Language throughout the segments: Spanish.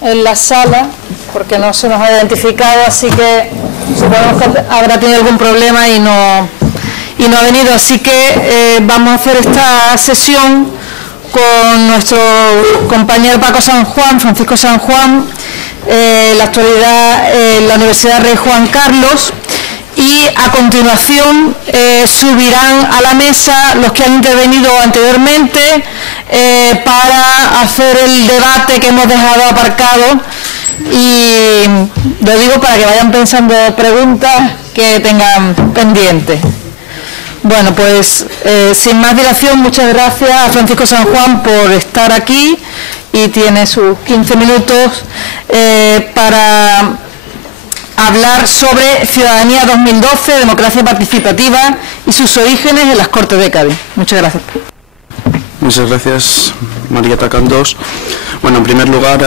en la sala, porque no se nos ha identificado, así que suponemos que habrá tenido algún problema y no ha venido. Así que vamos a hacer esta sesión con nuestro compañero Paco San Juan, Francisco San Juan, la actualidad en la Universidad Rey Juan Carlos, y a continuación subirán a la mesa los que han intervenido anteriormente para hacer el debate que hemos dejado aparcado, y lo digo para que vayan pensando preguntas que tengan pendientes. Bueno, pues sin más dilación, muchas gracias a Francisco San Juan por estar aquí, y tiene sus 15 minutos para hablar sobre Ciudadanía 2012, democracia participativa y sus orígenes en las Cortes de Cádiz. Muchas gracias. Muchas gracias, Marieta Cantós. Bueno, en primer lugar,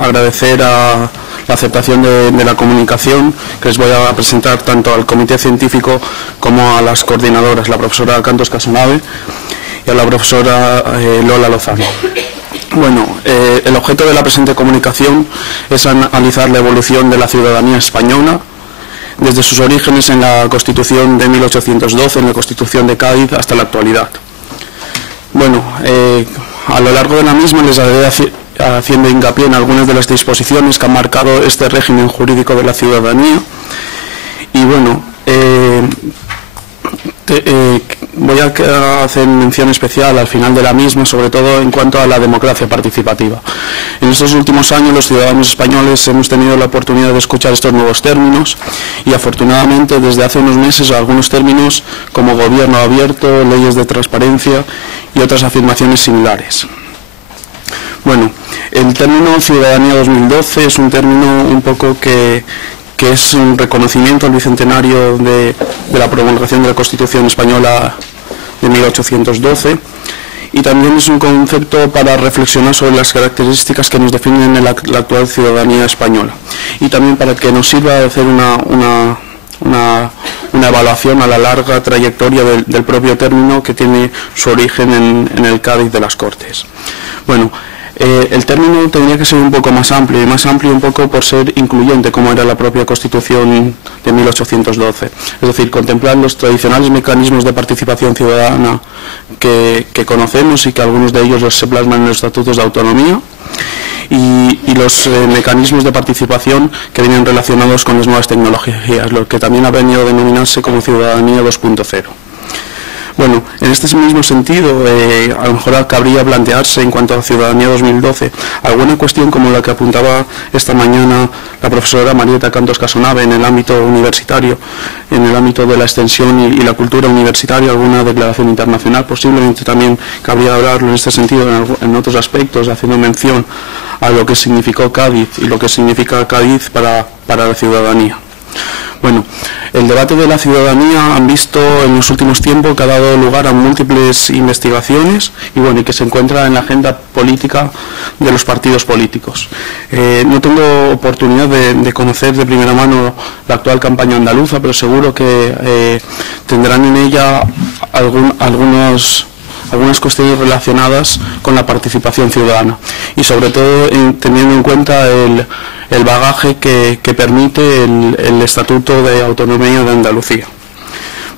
agradecer a la aceptación de la comunicación que les voy a presentar tanto al comité científico como a las coordinadoras, la profesora Cantós Casanave y a la profesora Lola Lozano. Bueno, el objeto de la presente comunicación es analizar la evolución de la ciudadanía española desde sus orígenes en la Constitución de 1812, en la Constitución de Cádiz, hasta la actualidad. Bueno, a lo largo de la misma les haré haciendo hincapié en algunas de las disposiciones que han marcado este régimen jurídico de la ciudadanía. Y bueno, voy a hacer mención especial al final de la misma, sobre todo en cuanto a la democracia participativa. En estos últimos años los ciudadanos españoles hemos tenido la oportunidad de escuchar estos nuevos términos, y afortunadamente desde hace unos meses algunos términos como gobierno abierto, leyes de transparencia y otras afirmaciones similares. Bueno, el término Ciudadanía 2012 es un término un poco que es un reconocimiento al bicentenario de la promulgación de la Constitución española de 1812, y también es un concepto para reflexionar sobre las características que nos definen en la actual ciudadanía española, y también para que nos sirva de hacer una evaluación a la larga trayectoria del propio término, que tiene su origen en el Cádiz de las Cortes. Bueno, el término tendría que ser un poco más amplio, y más amplio un poco por ser incluyente, como era la propia Constitución de 1812. Es decir, contemplar los tradicionales mecanismos de participación ciudadana que conocemos, y que algunos de ellos se plasman en los estatutos de autonomía, y los mecanismos de participación que vienen relacionados con las nuevas tecnologías, lo que también ha venido a denominarse como Ciudadanía 2.0. Bueno, en este mismo sentido, a lo mejor cabría plantearse, en cuanto a Ciudadanía 2012, alguna cuestión como la que apuntaba esta mañana la profesora Marieta Cantós Casanave en el ámbito universitario, en el ámbito de la extensión y la cultura universitaria, alguna declaración internacional. Posiblemente también cabría hablarlo en este sentido en otros aspectos, haciendo mención a lo que significó Cádiz y lo que significa Cádiz para la ciudadanía. Bueno, el debate de la ciudadanía han visto en los últimos tiempos que ha dado lugar a múltiples investigaciones, y bueno, y que se encuentra en la agenda política de los partidos políticos. No tengo oportunidad de conocer de primera mano la actual campaña andaluza, pero seguro que tendrán en ella algunas cuestiones relacionadas con la participación ciudadana, y sobre todo teniendo en cuenta el bagaje que permite el Estatuto de Autonomía de Andalucía.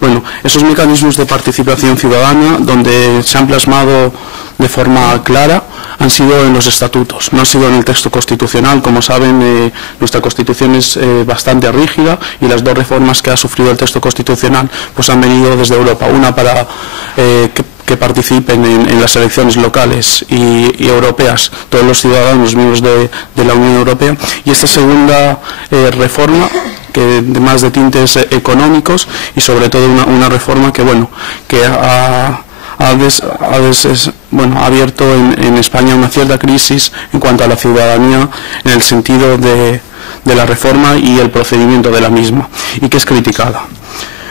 Bueno, esos mecanismos de participación ciudadana, donde se han plasmado de forma clara, han sido en los estatutos, no han sido en el texto constitucional. Como saben, nuestra Constitución es bastante rígida, y las dos reformas que ha sufrido el texto constitucional pues han venido desde Europa, una para que participen en las elecciones locales y europeas todos los ciudadanos miembros de la Unión Europea, y esta segunda reforma, que más de tintes económicos, y sobre todo una reforma que ha abierto en España una cierta crisis en cuanto a la ciudadanía, en el sentido de la reforma y el procedimiento de la misma, y que es criticada.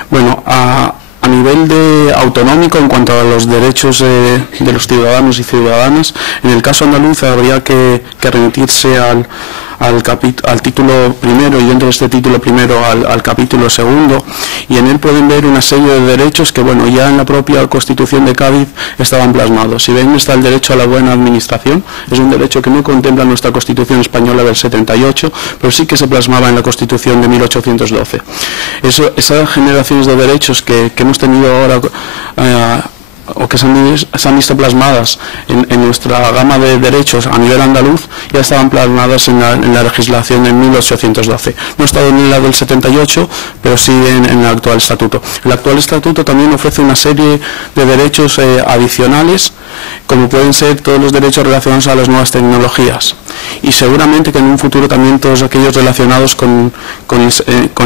Bueno, a nivel autonómico, en cuanto a los derechos de los ciudadanos y ciudadanas, en el caso andaluz habría que remitirse al título primero y dentro de este título primero al capítulo segundo, y en él pueden ver una serie de derechos que, bueno, ya en la propia Constitución de Cádiz estaban plasmados. Si ven, está el derecho a la buena administración, es un derecho que no contempla nuestra Constitución española del 78, pero sí que se plasmaba en la Constitución de 1812. Esas generaciones de derechos que hemos tenido ahora, o que se han visto plasmadas en nuestra gama de derechos a nivel andaluz, ya estaban plasmadas en la legislación de 1812. No ha estado en la del 78, pero sí en el actual estatuto. El actual estatuto también ofrece una serie de derechos adicionales, como pueden ser todos los derechos relacionados a las nuevas tecnologías, y seguramente que en un futuro también todos aquellos relacionados con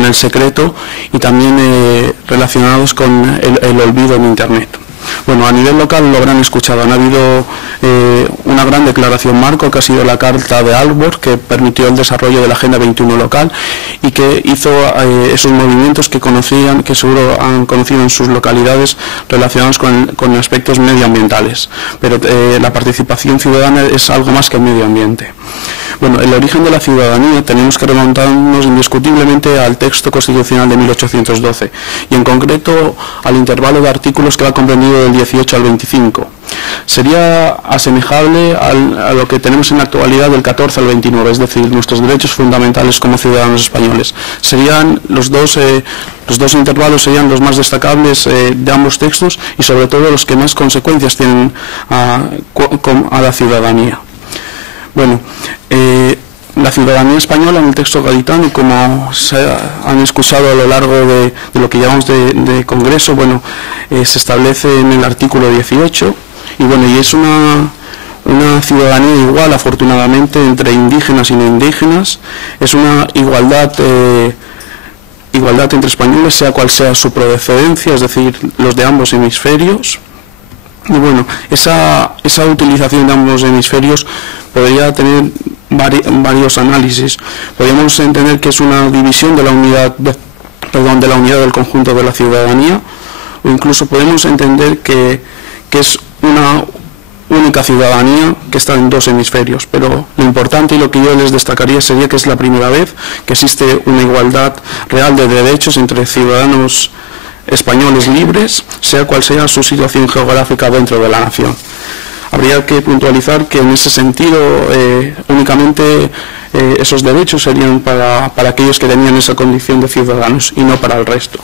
el secreto, y también relacionados con el olvido en Internet. Bueno, a nivel local lo habrán escuchado, han habido una gran declaración marco que ha sido la Carta de Aalborg, que permitió el desarrollo de la Agenda 21 local y que hizo esos movimientos que seguro han conocido en sus localidades relacionados con aspectos medioambientales, pero la participación ciudadana es algo más que el medio ambiente. Bueno, el origen de la ciudadanía tenemos que remontarnos indiscutiblemente al texto constitucional de 1812 y en concreto al intervalo de artículos que va comprendido del 18 al 25. Sería asemejable a lo que tenemos en la actualidad del 14 al 29, es decir, nuestros derechos fundamentales como ciudadanos españoles. Serían los dos intervalos serían los más destacables de ambos textos y sobre todo los que más consecuencias tienen a la ciudadanía. Bueno, la ciudadanía española en el texto gaditano, y como se han escuchado a lo largo de lo que llamamos de Congreso, bueno, se establece en el artículo 18, y bueno, y es una ciudadanía igual, afortunadamente, entre indígenas y no indígenas. Es una igualdad entre españoles, sea cual sea su procedencia, es decir, los de ambos hemisferios. Y bueno, esa utilización de ambos hemisferios podría tener varios análisis. Podríamos entender que es una división de la unidad del conjunto de la ciudadanía, o incluso podemos entender que es una única ciudadanía que está en dos hemisferios, pero lo importante y lo que yo les destacaría sería que es la primera vez que existe una igualdad real de derechos entre ciudadanos españoles libres, sea cual sea su situación geográfica dentro de la nación. Habría que puntualizar que en ese sentido únicamente esos derechos serían para aquellos que tenían esa condición de ciudadanos y no para el resto.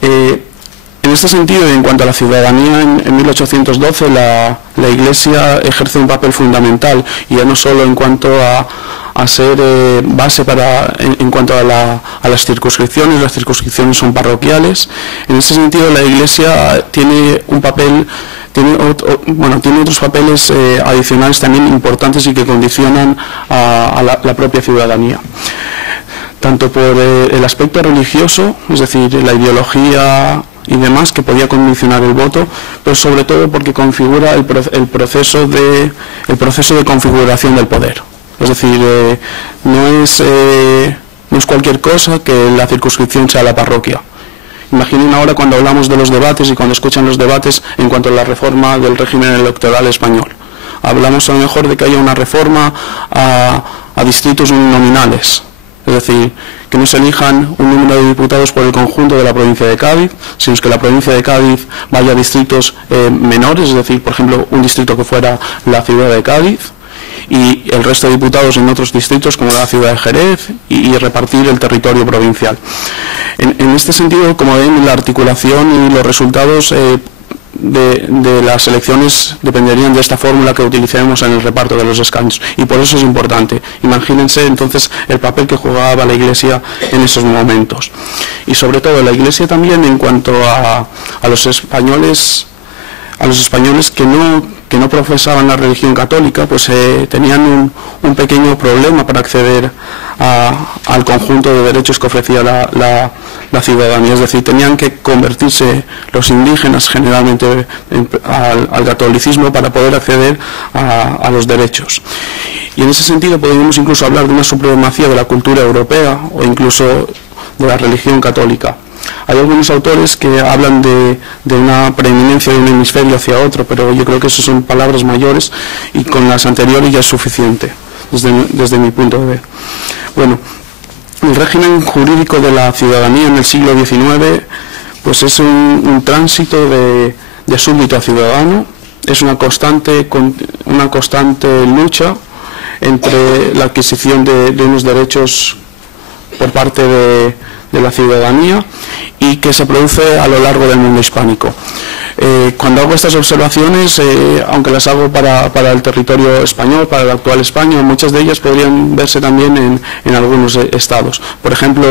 En este sentido, en cuanto a la ciudadanía, en 1812 la Iglesia ejerce un papel fundamental, y ya no solo en cuanto a ser base en cuanto a las circunscripciones son parroquiales. En ese sentido, la Iglesia tiene un papel, tiene otros papeles adicionales también importantes y que condicionan a la propia ciudadanía. Tanto por el aspecto religioso, es decir, la ideología y demás, que podía condicionar el voto, pero sobre todo porque configura el proceso de configuración del poder. Es decir, no es cualquier cosa que la circunscripción sea la parroquia. Imaginen ahora cuando hablamos de los debates y cuando escuchan los debates en cuanto a la reforma del régimen electoral español. Hablamos a lo mejor de que haya una reforma a distritos uninominales, es decir, que no se elijan un número de diputados por el conjunto de la provincia de Cádiz, sino que la provincia de Cádiz vaya a distritos menores, es decir, por ejemplo, un distrito que fuera la ciudad de Cádiz, y el resto de diputados en otros distritos como la ciudad de Jerez, y repartir el territorio provincial. En este sentido, como ven, la articulación y los resultados de las elecciones dependerían de esta fórmula que utilicemos en el reparto de los escaños, y por eso es importante. Imagínense entonces el papel que jugaba la Iglesia en esos momentos, y sobre todo la Iglesia también en cuanto a los españoles que no profesaban la religión católica, pues tenían un pequeño problema para acceder al conjunto de derechos que ofrecía la ciudadanía. Es decir, tenían que convertirse los indígenas generalmente al catolicismo para poder acceder a los derechos. Y en ese sentido podríamos incluso hablar de una supremacía de la cultura europea o incluso de la religión católica. Hay algunos autores que hablan de una preeminencia de un hemisferio hacia otro, pero yo creo que eso son palabras mayores y con las anteriores ya es suficiente. desde mi punto de ver. Bueno, el régimen jurídico de la ciudadanía en el siglo XIX pues es un tránsito de súbdito a ciudadano, es una constante lucha entre la adquisición de unos derechos por parte de la ciudadanía y que se produce a lo largo del mundo hispánico. Cuando hago estas observaciones, aunque las hago para el territorio español, para la actual España, muchas de ellas podrían verse también en algunos estados. Por ejemplo,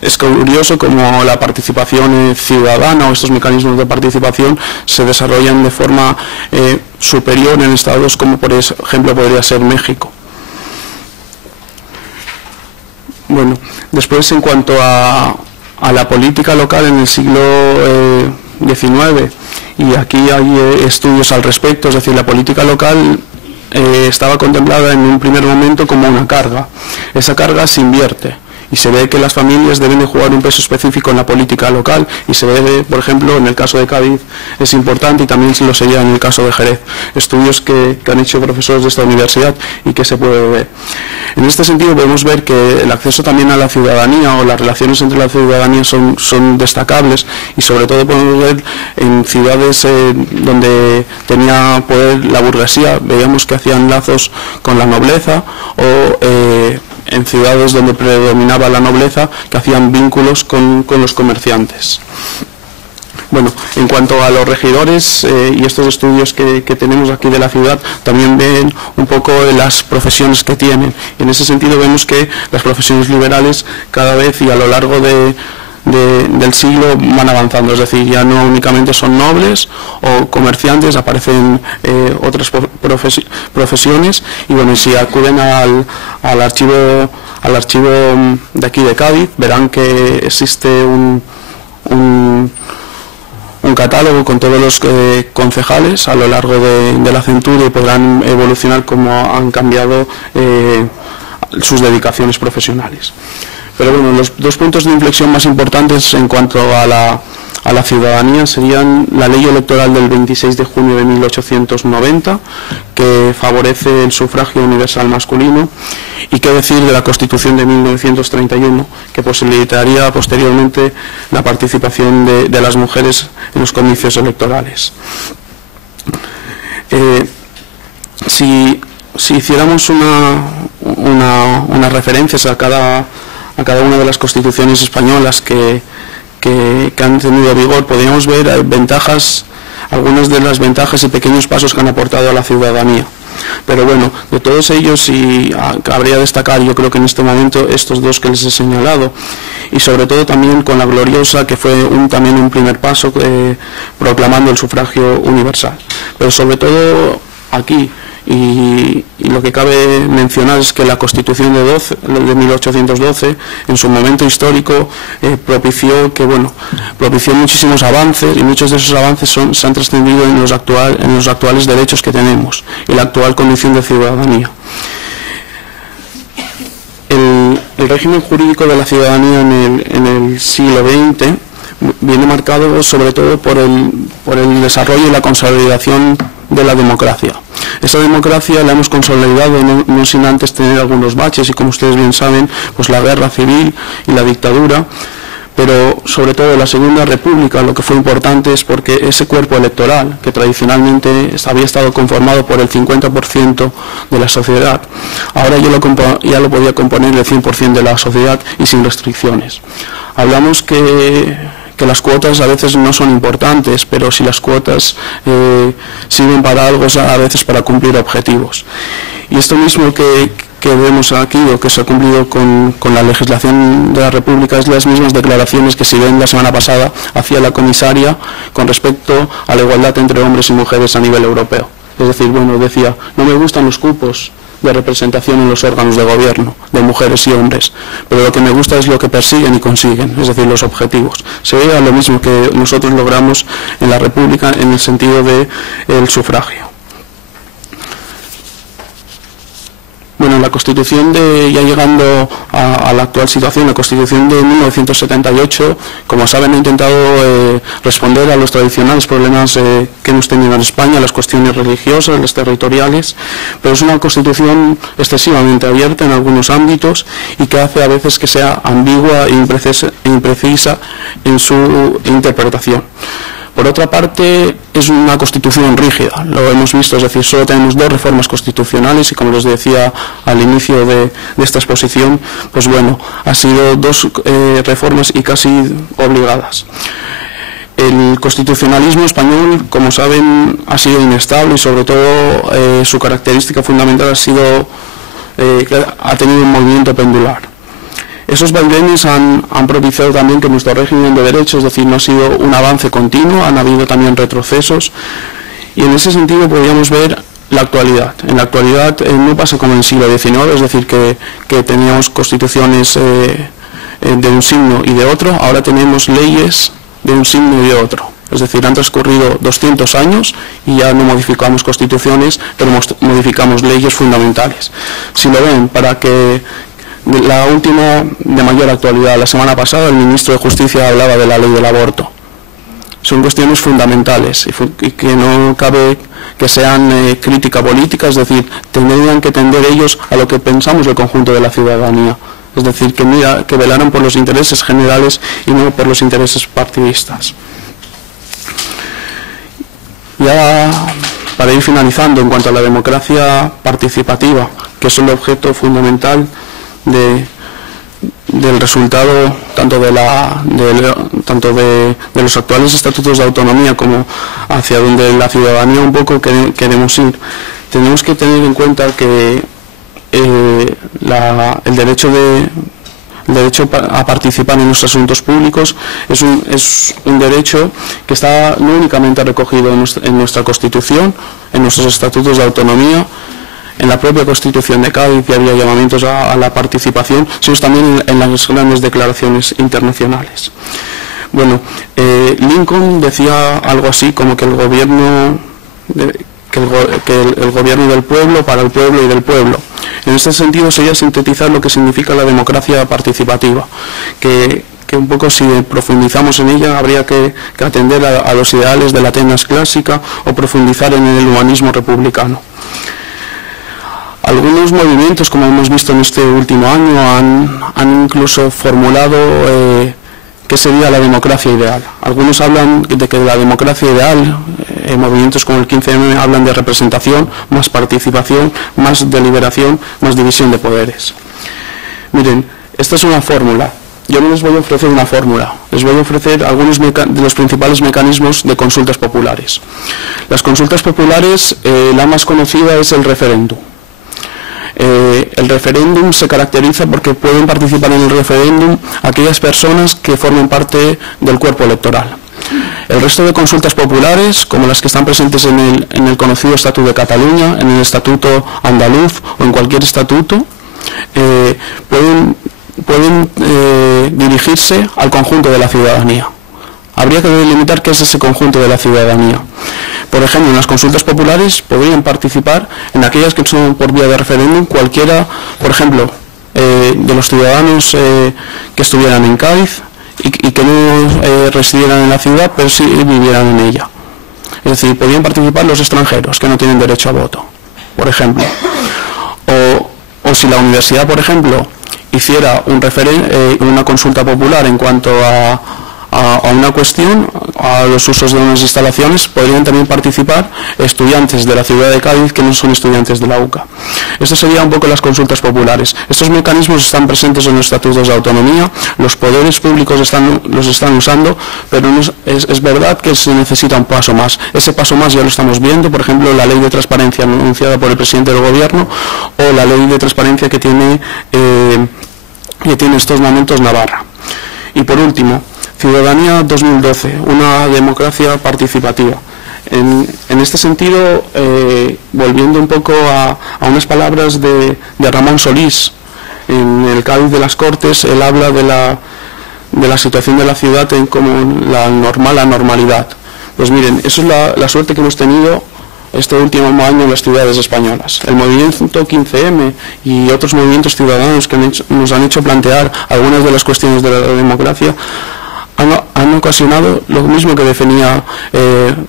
es curioso cómo la participación ciudadana o estos mecanismos de participación se desarrollan de forma superior en estados como por ejemplo podría ser México. Bueno, después en cuanto a la política local en el siglo XIX, y aquí hay estudios al respecto, es decir, la política local estaba contemplada en un primer momento como una carga. Esa carga se invierte y se ve que las familias deben de jugar un peso específico en la política local, y se ve, por ejemplo, en el caso de Cádiz es importante, y también lo sería en el caso de Jerez. Estudios que han hecho profesores de esta universidad y que se puede ver. En este sentido podemos ver que el acceso también a la ciudadanía o las relaciones entre la ciudadanía son destacables, y sobre todo podemos ver en ciudades donde tenía poder la burguesía, veíamos que hacían lazos con la nobleza, o en ciudades donde predominaba la nobleza, que hacían vínculos con los comerciantes. Bueno, en cuanto a los regidores y estos estudios que tenemos aquí de la ciudad, también ven un poco las profesiones que tienen. En ese sentido vemos que las profesiones liberales cada vez y a lo largo del siglo van avanzando, es decir, ya no únicamente son nobles o comerciantes, aparecen otras profesiones, y bueno, si acuden al archivo de aquí de Cádiz, verán que existe un catálogo con todos los concejales a lo largo de la centuria, y podrán evolucionar cómo han cambiado sus dedicaciones profesionales. Pero bueno, los dos puntos de inflexión más importantes en cuanto a la ciudadanía serían la ley electoral del 26 de junio de 1890, que favorece el sufragio universal masculino, y qué decir de la Constitución de 1931, que posibilitaría posteriormente la participación de las mujeres en los comicios electorales. Si hiciéramos unas referencias a cada una de las constituciones españolas que han tenido vigor, podríamos ver ventajas, algunas de las ventajas y pequeños pasos que han aportado a la ciudadanía. Pero bueno, de todos ellos cabría destacar, yo creo que en este momento, estos dos que les he señalado, y sobre todo también con la gloriosa, que fue también un primer paso proclamando el sufragio universal. Pero sobre todo aquí, y lo que cabe mencionar es que la Constitución de 1812, en su momento histórico, propició muchísimos avances, y muchos de esos avances se han trascendido en los actuales derechos que tenemos y la actual condición de ciudadanía. El régimen jurídico de la ciudadanía en el siglo XX viene marcado sobre todo por el desarrollo y la consolidación de la democracia. Esa democracia la hemos consolidado no sin antes tener algunos baches, y como ustedes bien saben, pues la guerra civil y la dictadura, pero sobre todo la Segunda República lo que fue importante es porque ese cuerpo electoral, que tradicionalmente había estado conformado por el 50% de la sociedad, ahora ya lo podía componer el 100% de la sociedad y sin restricciones. Hablamos que las cuotas a veces no son importantes, pero si las cuotas sirven para algo, es a veces para cumplir objetivos. Y esto mismo que vemos aquí, o que se ha cumplido con la legislación de la República, es las mismas declaraciones que Sirén la semana pasada hacía la comisaria con respecto a la igualdad entre hombres y mujeres a nivel europeo. Es decir, bueno, decía, no me gustan los cupos de representación en los órganos de gobierno de mujeres y hombres, pero lo que me gusta es lo que persiguen y consiguen, es decir, los objetivos. Sería lo mismo que nosotros logramos en la República en el sentido del sufragio. Bueno, la Constitución ya llegando a la actual situación, la Constitución de 1978, como saben, ha intentado responder a los tradicionales problemas que hemos tenido en España, las cuestiones religiosas, las territoriales, pero es una Constitución excesivamente abierta en algunos ámbitos y que hace a veces que sea ambigua e imprecisa en su interpretación. Por otra parte, es una Constitución rígida, lo hemos visto, es decir, solo tenemos 2 reformas constitucionales y, como les decía al inicio de esta exposición, pues bueno, ha sido 2 reformas y casi obligadas. El constitucionalismo español, como saben, ha sido inestable y sobre todo su característica fundamental ha sido que ha tenido un movimiento pendular. Esos vaivenes han propiciado también que nuestro régimen de derecho, es decir, no ha sido un avance continuo, han habido también retrocesos, y en ese sentido podríamos ver la actualidad. En la actualidad no pasa como en el siglo XIX, es decir, que teníamos constituciones de un signo y de otro, ahora tenemos leyes de un signo y de otro. Es decir, han transcurrido 200 años y ya no modificamos constituciones, pero modificamos leyes fundamentales. Si lo ven, para que la última de mayor actualidad, la semana pasada el ministro de Justicia hablaba de la ley del aborto. Son cuestiones fundamentales y que no cabe que sean crítica política, es decir, tendrían que tender ellos a lo que pensamos el conjunto de la ciudadanía. Es decir, que velaran por los intereses generales y no por los intereses partidistas. Ya para ir finalizando, en cuanto a la democracia participativa, que es el objeto fundamental del resultado tanto de los actuales estatutos de autonomía como hacia donde la ciudadanía un poco queremos ir, tenemos que tener en cuenta que el derecho a participar en los asuntos públicos es un derecho que está no únicamente recogido en nuestra Constitución, en nuestros estatutos de autonomía, en la propia Constitución de Cádiz ya había llamamientos a la participación, sino también en las grandes declaraciones internacionales. Bueno, Lincoln decía algo así como que el gobierno del pueblo, para el pueblo y del pueblo. En este sentido sería sintetizar lo que significa la democracia participativa, que un poco, si profundizamos en ella, habría que atender a los ideales de la Atenas clásica o profundizar en el humanismo republicano. Algunos movimientos, como hemos visto en este último año, han incluso formulado qué sería la democracia ideal. Algunos hablan de que la democracia ideal, movimientos como el 15M, hablan de representación, más participación, más deliberación, más división de poderes. Miren, esta es una fórmula. Yo no les voy a ofrecer una fórmula, les voy a ofrecer algunos de los principales mecanismos de consultas populares. Las consultas populares, la más conocida es el referéndum. El referéndum se caracteriza porque pueden participar en el referéndum aquellas personas que forman parte del cuerpo electoral. El resto de consultas populares, como las que están presentes en el conocido Estatuto de Cataluña, en el Estatuto andaluz o en cualquier estatuto, pueden dirigirse al conjunto de la ciudadanía. Habría que delimitar qué es ese conjunto de la ciudadanía. Por ejemplo, en las consultas populares podrían participar en aquellas que son por vía de referéndum cualquiera, por ejemplo, de los ciudadanos que estuvieran en Cádiz y que no residieran en la ciudad, pero sí vivieran en ella. Es decir, podrían participar los extranjeros que no tienen derecho a voto, por ejemplo. O si la universidad, por ejemplo, hiciera una consulta popular en cuanto a una cuestión, a los usos de unas instalaciones, podrían también participar estudiantes de la ciudad de Cádiz que no son estudiantes de la UCA. Estas serían un poco las consultas populares. Estos mecanismos están presentes en los estatutos de autonomía, los poderes públicos los están usando, pero es verdad que se necesita un paso más. Ese paso más ya lo estamos viendo, por ejemplo, la ley de transparencia anunciada por el presidente del gobierno o la ley de transparencia que tiene en estos momentos Navarra. Y por último, Ciudadanía 2012, una democracia participativa. En este sentido, volviendo un poco a unas palabras de Ramón Solís, en el Cádiz de las Cortes, él habla de la situación de la ciudad como la normalidad. Pues miren, eso es la suerte que hemos tenido este último año en las ciudades españolas. El movimiento 15M y otros movimientos ciudadanos que nos han hecho plantear algunas de las cuestiones de la democracia han ocasionado lo mismo que definía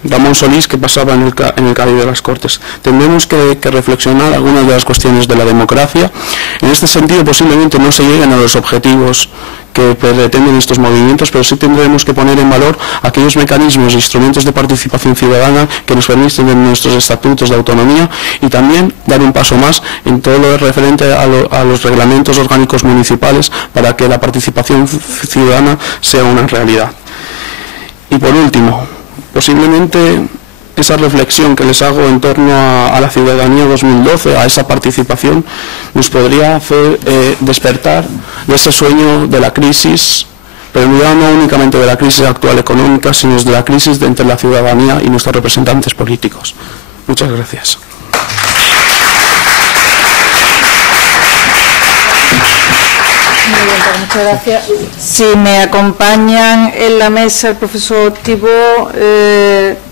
Ramón Solís, que pasaba en el Cádiz de las Cortes. Tendremos que reflexionar algunas de las cuestiones de la democracia. En este sentido, posiblemente no se lleguen a los objetivos que pretenden estos movimientos, pero sí tendremos que poner en valor aquellos mecanismos e instrumentos de participación ciudadana que nos permiten en nuestros estatutos de autonomía, y también dar un paso más en todo lo referente a los reglamentos orgánicos municipales para que la participación ciudadana sea una realidad. Y por último, posiblemente esa reflexión que les hago en torno a la ciudadanía 2012, a esa participación, nos podría hacer despertar de ese sueño de la crisis, pero no únicamente de la crisis actual económica, sino de la crisis entre la ciudadanía y nuestros representantes políticos. Muchas gracias. Muy bien, pues muchas gracias. Si me acompañan en la mesa el profesor Thibault,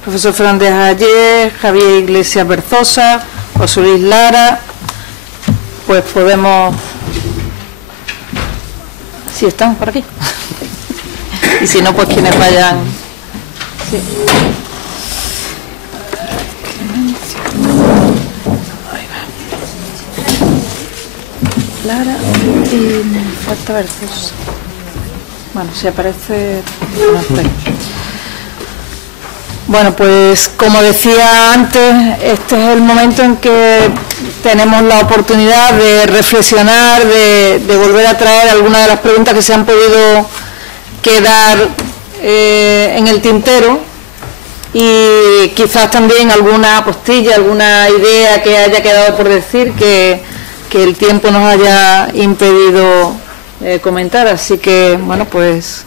profesor Fernández Ayer, Javier Iglesias Berzosa, José Luis Lara, pues podemos... Si están por aquí. Y si no, pues quienes vayan... Sí. Lara y falta Berzosa. Bueno, si aparece... No estoy. Bueno, pues como decía antes, este es el momento en que tenemos la oportunidad de reflexionar, de volver a traer algunas de las preguntas que se han podido quedar en el tintero, y quizás también alguna apostilla, alguna idea que haya quedado por decir que el tiempo nos haya impedido comentar. Así que, bueno, pues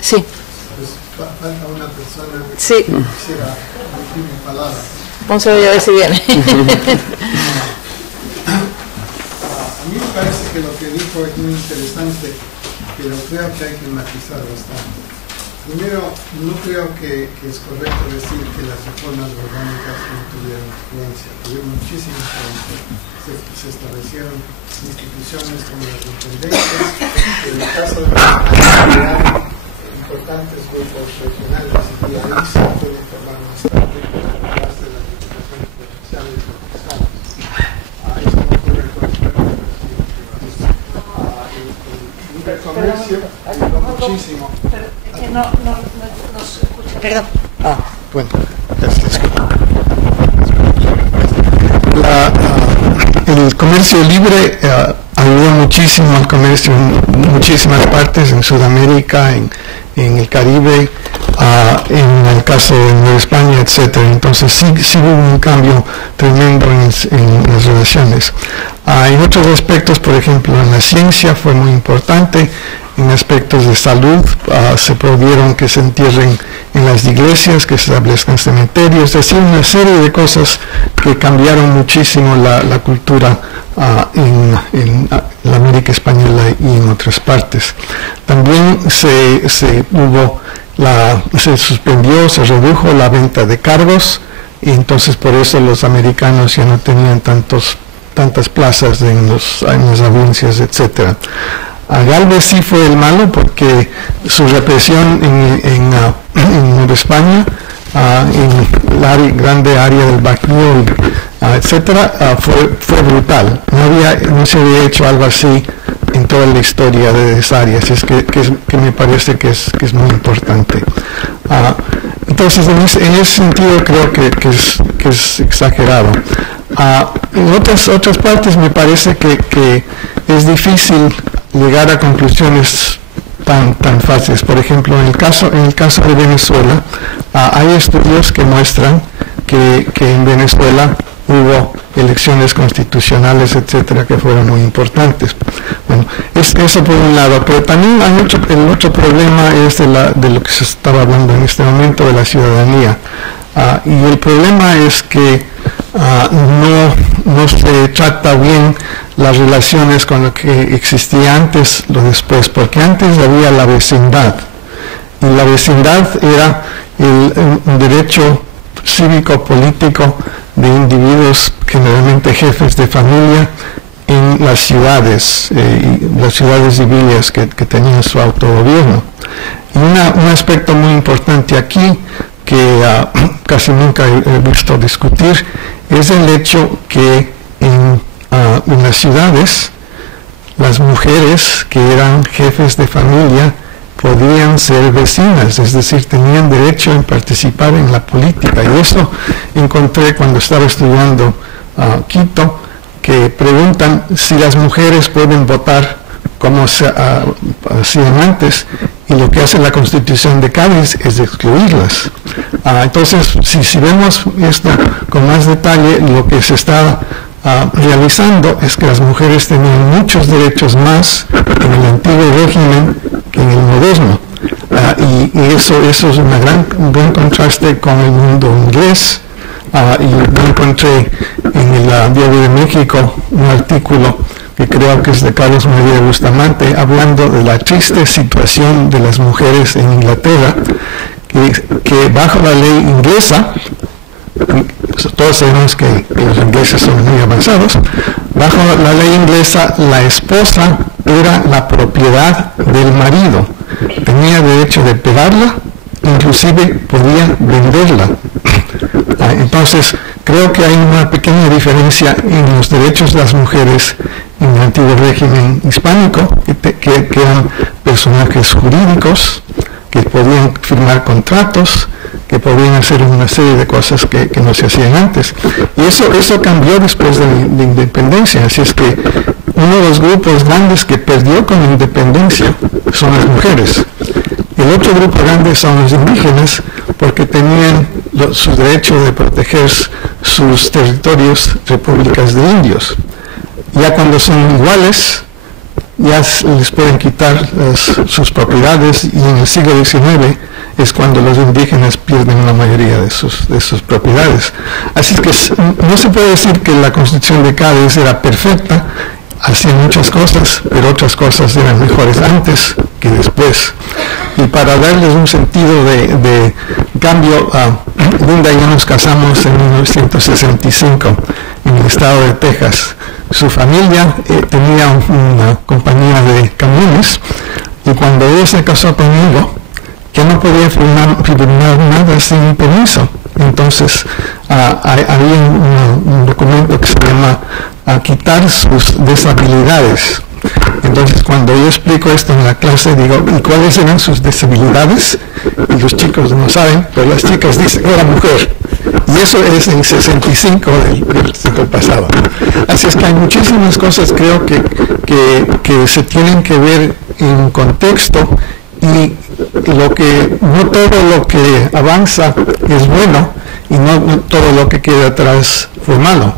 sí. Pues falta una persona que sí. quisiera decir mi palabra. Pónselo ya a ver si viene. A mí me parece que lo que dijo es muy interesante, pero creo que hay que matizar bastante. Primero, no creo que es correcto decir que las reformas orgánicas no tuvieron influencia. Tuvieron muchísima influencia. Se establecieron instituciones como las intendencias, en el caso de la importantes grupos regionales, y ahí se pueden formar más tarde con la base de las diputaciones provinciales y fiscales. Eso no ocurre con los mercados privados. El comercio ayudó muchísimo. Es que no se escucha. Perdón. Bueno, el comercio libre ayudó muchísimo al comercio en muchísimas partes, en Sudamérica, en el Caribe, en el caso de Nueva España, etcétera. Entonces sí hubo un cambio tremendo en las relaciones. En otros aspectos, por ejemplo, en la ciencia fue muy importante. En aspectos de salud, se prohibieron que se entierren en las iglesias, que se establezcan cementerios, es decir, una serie de cosas que cambiaron muchísimo la cultura en la América Española y en otras partes. También se suspendió, se redujo la venta de cargos, y entonces por eso los americanos ya no tenían tantas plazas en las audiencias, etcétera. Gálvez sí fue el malo porque su represión en Nueva España, en la grande área del Bajío, etcétera, fue brutal. No se había hecho algo así en toda la historia de esa área, así es que me parece que es muy importante. Entonces, en ese sentido creo que es exagerado. En otras partes me parece que es difícil llegar a conclusiones tan fáciles. Por ejemplo, en el caso de Venezuela, hay estudios que muestran que en Venezuela hubo elecciones constitucionales, etcétera, que fueron muy importantes. Bueno, eso por un lado, pero también el otro problema es de lo que se estaba hablando en este momento, de la ciudadanía. Y el problema es que no se trata bien las relaciones con lo que existía antes o después, porque antes había la vecindad, y la vecindad era un derecho cívico político de individuos, generalmente jefes de familia, en las ciudades y villas que tenían su autogobierno. Y un aspecto muy importante aquí, que casi nunca he visto discutir, es el hecho que en las ciudades las mujeres que eran jefes de familia podían ser vecinas, es decir, tenían derecho a participar en la política. Y eso encontré cuando estaba estudiando Quito, que preguntan si las mujeres pueden votar como hacían antes, y lo que hace la Constitución de Cádiz es excluirlas. Entonces, si vemos esto con más detalle, lo que se está realizando es que las mujeres tenían muchos derechos más en el antiguo régimen que en el moderno. Y eso es un gran contraste con el mundo inglés. Y yo encontré en el Diario de México un artículo que creo que es de Carlos María Bustamante, hablando de la triste situación de las mujeres en Inglaterra, que bajo la ley inglesa, todos sabemos que los ingleses son muy avanzados, bajo la ley inglesa la esposa era la propiedad del marido, tenía derecho de pegarla, inclusive podía venderla. Entonces creo que hay una pequeña diferencia en los derechos de las mujeres en el antiguo régimen hispánico, que eran personajes jurídicos, que podían firmar contratos, que podían hacer una serie de cosas que no se hacían antes. Y eso cambió después de la independencia, así es que uno de los grupos grandes que perdió con la independencia son las mujeres. El otro grupo grande son los indígenas, porque tenían su derecho de proteger sus territorios, repúblicas de indios. Ya cuando son iguales, ya les pueden quitar sus propiedades, y en el siglo XIX es cuando los indígenas pierden la mayoría de sus propiedades. Así que no se puede decir que la Constitución de Cádiz era perfecta, hacían muchas cosas, pero otras cosas eran mejores antes que después. Y para darles un sentido de cambio, Linda y yo nos casamos en 1965 en el estado de Texas. Su familia tenía una compañía de camiones, y cuando ella se casó conmigo, yo no podía firmar nada sin permiso. Entonces había un documento que se llama quitar sus deshabilidades. Entonces cuando yo explico esto en la clase, digo, ¿y cuáles eran sus deshabilidades? Y los chicos no saben, pero las chicas dicen, era mujer. Y eso es en 65 del siglo pasado. Así es que hay muchísimas cosas, creo que se tienen que ver en contexto, y no todo lo que avanza es bueno, y no todo lo que queda atrás fue malo.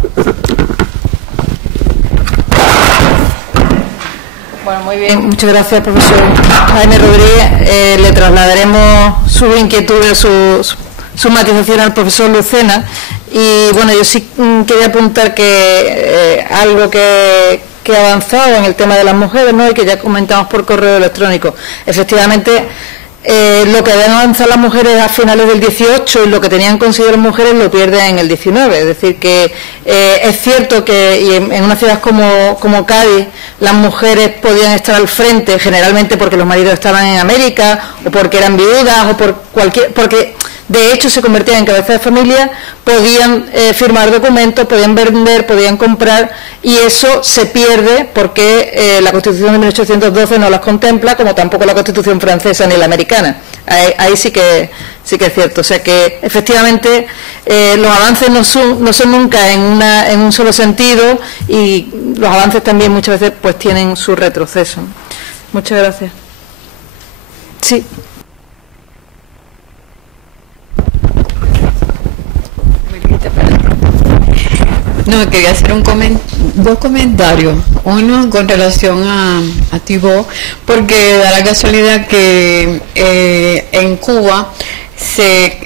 Bueno, muy bien, muchas gracias, profesor Jaime Rodríguez. Le trasladaremos sus inquietudes, su matización al profesor Lucena. Y bueno, yo sí quería apuntar que algo que ha avanzado en el tema de las mujeres, ¿no?, y que ya comentamos por correo electrónico. Efectivamente, lo que habían avanzado las mujeres a finales del 18 y lo que tenían conseguido las mujeres lo pierden en el 19. Es decir, que es cierto que y en una ciudad como Cádiz las mujeres podían estar al frente, generalmente porque los maridos estaban en América, o porque eran viudas, o porque de hecho se convertían en cabeza de familia, podían firmar documentos, podían vender, podían comprar, y eso se pierde porque la Constitución de 1812 no las contempla, como tampoco la Constitución francesa ni la americana. Ahí sí que es cierto. O sea que efectivamente los avances no son nunca en un solo sentido, y los avances también muchas veces pues tienen su retroceso. Muchas gracias. Sí. No, quería hacer dos comentarios. Uno con relación a Thibault, porque da la casualidad que en Cuba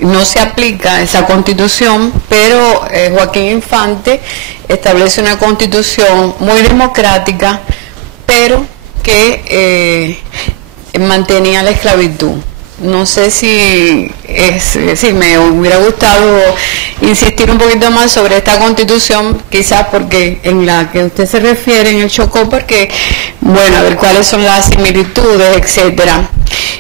no se aplica esa constitución, pero Joaquín Infante establece una constitución muy democrática, pero que mantenía la esclavitud. no sé si me hubiera gustado insistir un poquito más sobre esta Constitución, quizás porque en la que usted se refiere en el Chocó, porque, bueno, a ver cuáles son las similitudes, etcétera.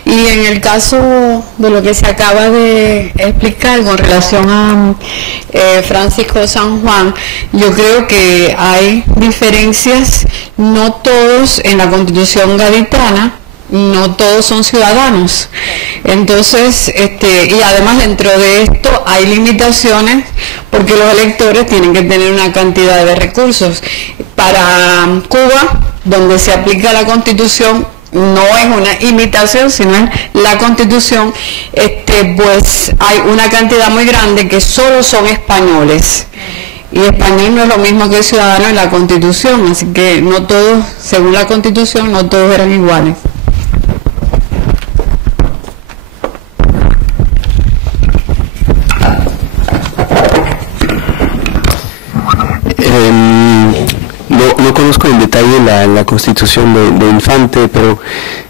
Y en el caso de lo que se acaba de explicar con relación a Francisco San Juan, yo creo que hay diferencias, no todos en la Constitución gaditana, no todos son ciudadanos. Entonces, y además dentro de esto hay limitaciones porque los electores tienen que tener una cantidad de recursos. Para Cuba, donde se aplica la Constitución, no es una imitación, sino es la Constitución, pues hay una cantidad muy grande que solo son españoles. Y español no es lo mismo que ciudadano en la Constitución, así que no todos, según la Constitución, no todos eran iguales. No conozco en detalle la Constitución de Infante, pero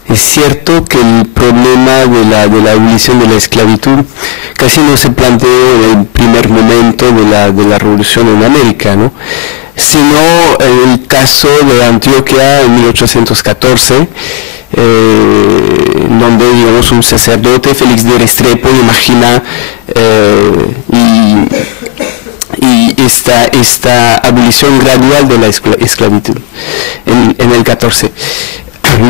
es cierto que el problema de la abolición de la esclavitud casi no se planteó en el primer momento de la revolución en América, ¿no? Sino en el caso de Antioquia en 1814, donde, digamos, un sacerdote, Félix de Restrepo, imagina y esta abolición gradual de la esclavitud en el 14.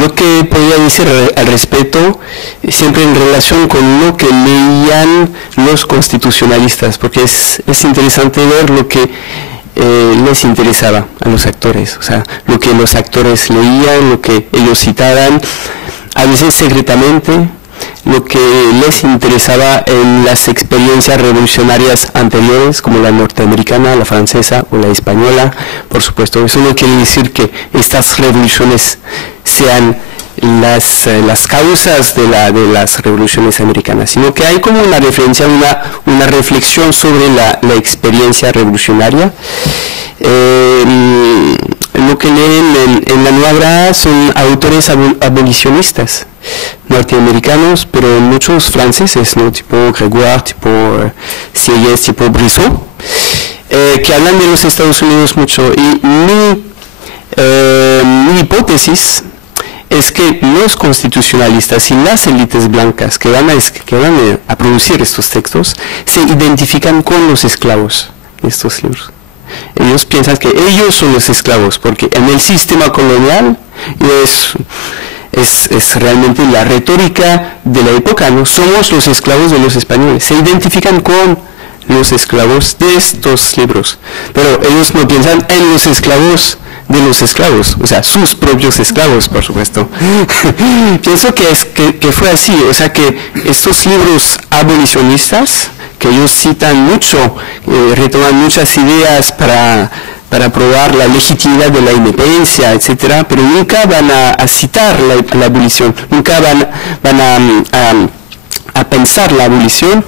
Lo que podría decir al respecto, siempre en relación con lo que leían los constitucionalistas, porque es interesante ver lo que les interesaba a los actores, o sea, lo que los actores leían, lo que ellos citaban, a veces secretamente, lo que les interesaba en las experiencias revolucionarias anteriores, como la norteamericana, la francesa o la española. Por supuesto, eso no quiere decir que estas revoluciones sean las causas de las revoluciones americanas, sino que hay como una referencia, una reflexión sobre la experiencia revolucionaria. Lo que leen en la Nueva son autores abolicionistas norteamericanos, pero muchos franceses, ¿no? Tipo Grégoire, tipo Sieyès, tipo Brissot, que hablan de los Estados Unidos mucho. Y mi hipótesis es que los constitucionalistas y las élites blancas que van a producir estos textos se identifican con los esclavos de estos libros. Ellos piensan que ellos son los esclavos, porque en el sistema colonial es realmente la retórica de la época, ¿no? Somos los esclavos de los españoles. Se identifican con los esclavos de estos libros, pero ellos no piensan en los esclavos de los esclavos, o sea, sus propios esclavos, por supuesto. Pienso que fue así, o sea, que estos libros abolicionistas, que ellos citan mucho, retoman muchas ideas para probar la legitimidad de la independencia, etcétera, pero nunca van a citar la abolición, nunca van a pensar la abolición,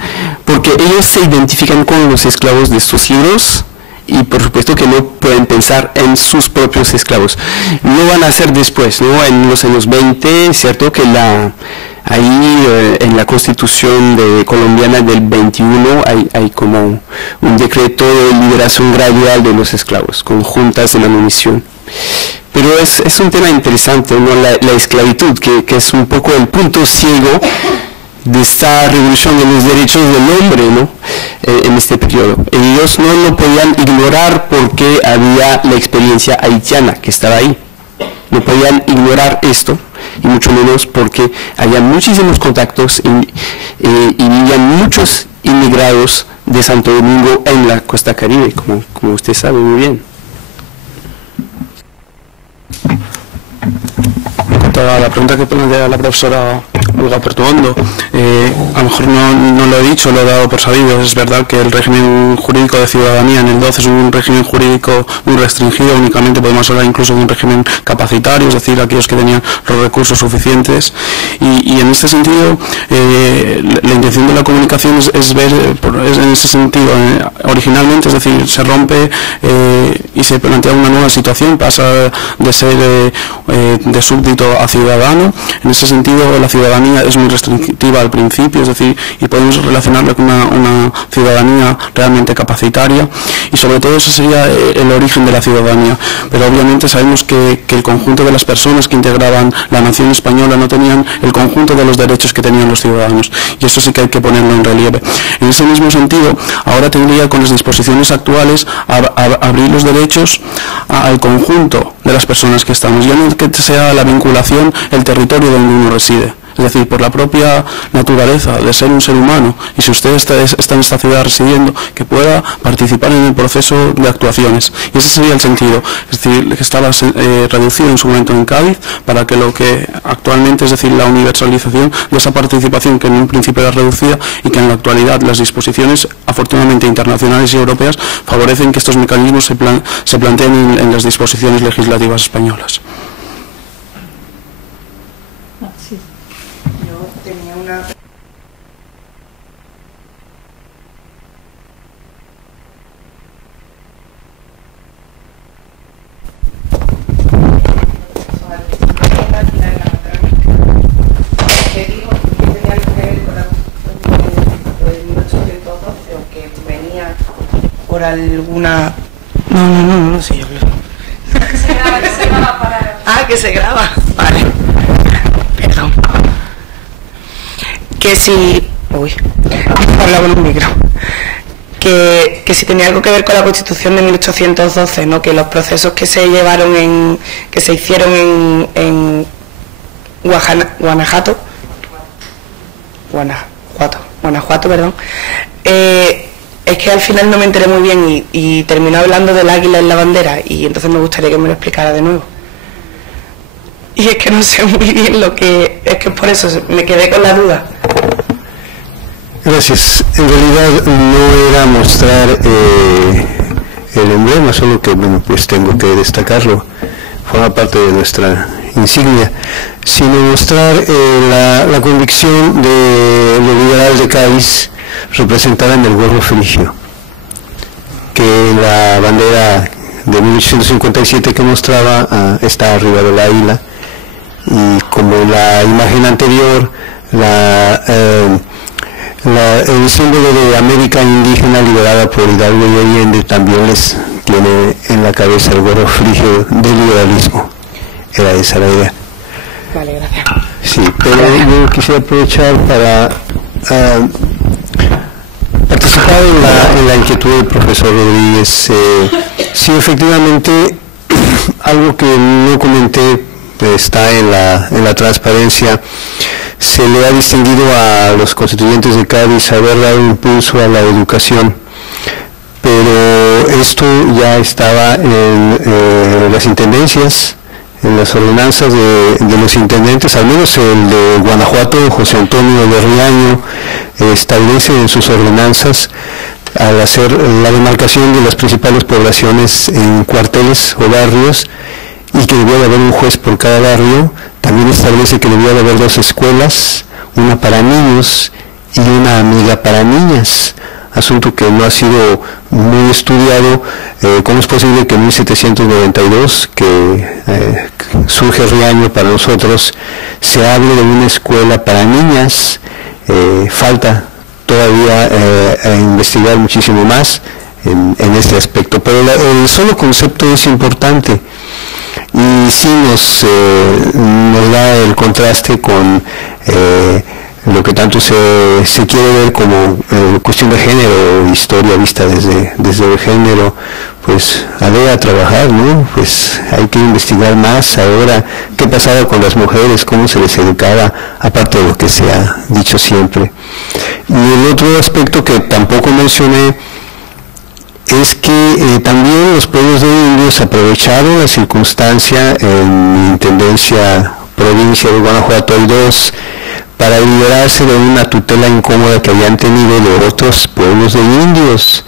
porque ellos se identifican con los esclavos de estos libros, y por supuesto que no pueden pensar en sus propios esclavos. Lo van a hacer después, ¿no? En los años 20, es cierto que ahí en la Constitución colombiana del 21 hay como un decreto de liberación gradual de los esclavos, con juntas de manutención. Pero es un tema interesante, ¿no? La esclavitud, que es un poco el punto ciego de esta revolución de los derechos del hombre, ¿no? En este periodo. Ellos no lo podían ignorar porque había la experiencia haitiana que estaba ahí. No podían ignorar esto, y mucho menos porque había muchísimos contactos y vivían muchos inmigrados de Santo Domingo en la costa caribe, como usted sabe muy bien. La pregunta que plantea la profesora Olga Portuondo, a lo mejor no lo he dicho, lo he dado por sabido. Es verdad que el régimen jurídico de ciudadanía en el 12 es un régimen jurídico muy restringido, únicamente podemos hablar incluso de un régimen capacitario, es decir, aquellos que tenían los recursos suficientes, y en este sentido la intención de la comunicación es ver en ese sentido originalmente, es decir, se rompe y se plantea una nueva situación, pasa de ser de súbdito a ciudadano. En ese sentido, la ciudadanía ciudadanía es muy restrictiva al principio, es decir, y podemos relacionarla con una ciudadanía realmente capacitaria, y sobre todo ese sería el origen de la ciudadanía. Pero obviamente sabemos que el conjunto de las personas que integraban la nación española no tenían el conjunto de los derechos que tenían los ciudadanos, y eso sí que hay que ponerlo en relieve. En ese mismo sentido, ahora tendría con las disposiciones actuales abrir los derechos al conjunto de las personas que estamos, ya no que sea la vinculación el territorio donde uno reside. Es decir, por la propia naturaleza de ser un ser humano, y si usted está en esta ciudad residiendo, que pueda participar en el proceso de actuaciones. Y ese sería el sentido, es decir, que estaba reducido en su momento en Cádiz, para que lo que actualmente, es decir, la universalización de esa participación que en un principio era reducida, y que en la actualidad las disposiciones, afortunadamente internacionales y europeas, favorecen que estos mecanismos se planteen en las disposiciones legislativas españolas. Por alguna... No sé yo. Que se graba para... Ah, que se graba. Vale. Perdón. Que si... Uy, hablaba en un micro. Que si tenía algo que ver con la Constitución de 1812, ¿no? Que los procesos que se llevaron que se hicieron en Guanajuato, perdón. Es que al final no me enteré muy bien y terminó hablando del águila en la bandera, y entonces me gustaría que me lo explicara de nuevo. Y es que no sé muy bien lo que... Es que por eso me quedé con la duda. Gracias. En realidad no era mostrar el emblema, solo que, bueno, pues tengo que destacarlo, forma parte de nuestra insignia, sino mostrar la convicción de los liberales de Cádiz, representada en el gorro frigio, que la bandera de 1857 que mostraba está arriba del águila, y como la imagen anterior, el símbolo de América indígena liberada por Hidalgo y Allende también les tiene en la cabeza el gorro frigio del liberalismo. Era esa la idea. Vale, gracias. Sí, pero yo quisiera aprovechar para participar en la inquietud del profesor Rodríguez. Sí, efectivamente, algo que no comenté está en la transparencia. Se le ha distinguido a los constituyentes de Cádiz haber dado impulso a la educación, pero esto ya estaba en las intendencias, en las ordenanzas de los intendentes, al menos el de Guanajuato, José Antonio de Riaño, establece en sus ordenanzas, al hacer la demarcación de las principales poblaciones en cuarteles o barrios, y que debía de haber un juez por cada barrio. También establece que debía de haber 2 escuelas, una para niños y una amiga para niñas, asunto que no ha sido muy estudiado. ¿Cómo es posible que en 1792, que surge Riaño para nosotros, se hable de una escuela para niñas? Falta todavía investigar muchísimo más en este aspecto, pero el solo concepto es importante. Y sí nos da el contraste con lo que tanto se quiere ver como cuestión de género, historia vista desde el género. Pues a trabajar, ¿no? Pues hay que investigar más ahora qué pasaba con las mujeres, cómo se les educaba, aparte de lo que se ha dicho siempre. Y el otro aspecto que tampoco mencioné es que también los pueblos de indios aprovecharon la circunstancia. En mi intendencia provincia de Guanajuato hay 2, para liberarse de una tutela incómoda que habían tenido de otros pueblos de indios.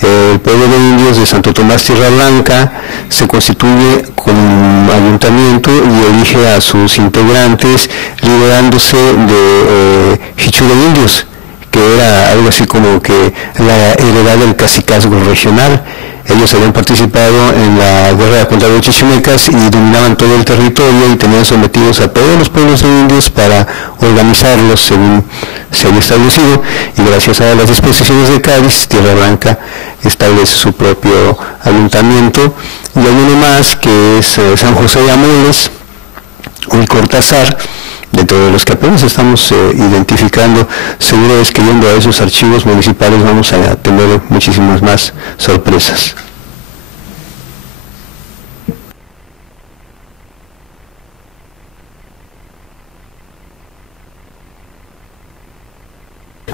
El pueblo de indios de Santo Tomás Tierra Blanca se constituye como ayuntamiento y elige a sus integrantes liberándose de Hichu de indios, que era algo así como que la heredad del cacicazgo regional. ellos habían participado en la guerra contra los chichimecas y dominaban todo el territorio y tenían sometidos a todos los pueblos indios para organizarlos según se había establecido, y gracias a las disposiciones de Cádiz, Tierra Blanca establece su propio ayuntamiento, y hay uno más que es San José de Amoles, un Cortázar, dentro de los que apenas estamos identificando. Seguro es que yendo a esos archivos municipales vamos a tener muchísimas más sorpresas.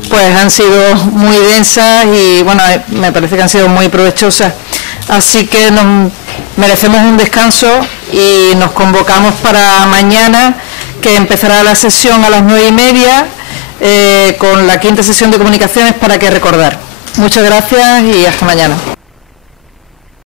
Pues han sido muy densas y bueno, me parece que han sido muy provechosas, así que nos merecemos un descanso y nos convocamos para mañana, que empezará la sesión a las 9:30 con la 5ª sesión de comunicaciones para que recordar. Muchas gracias y hasta mañana.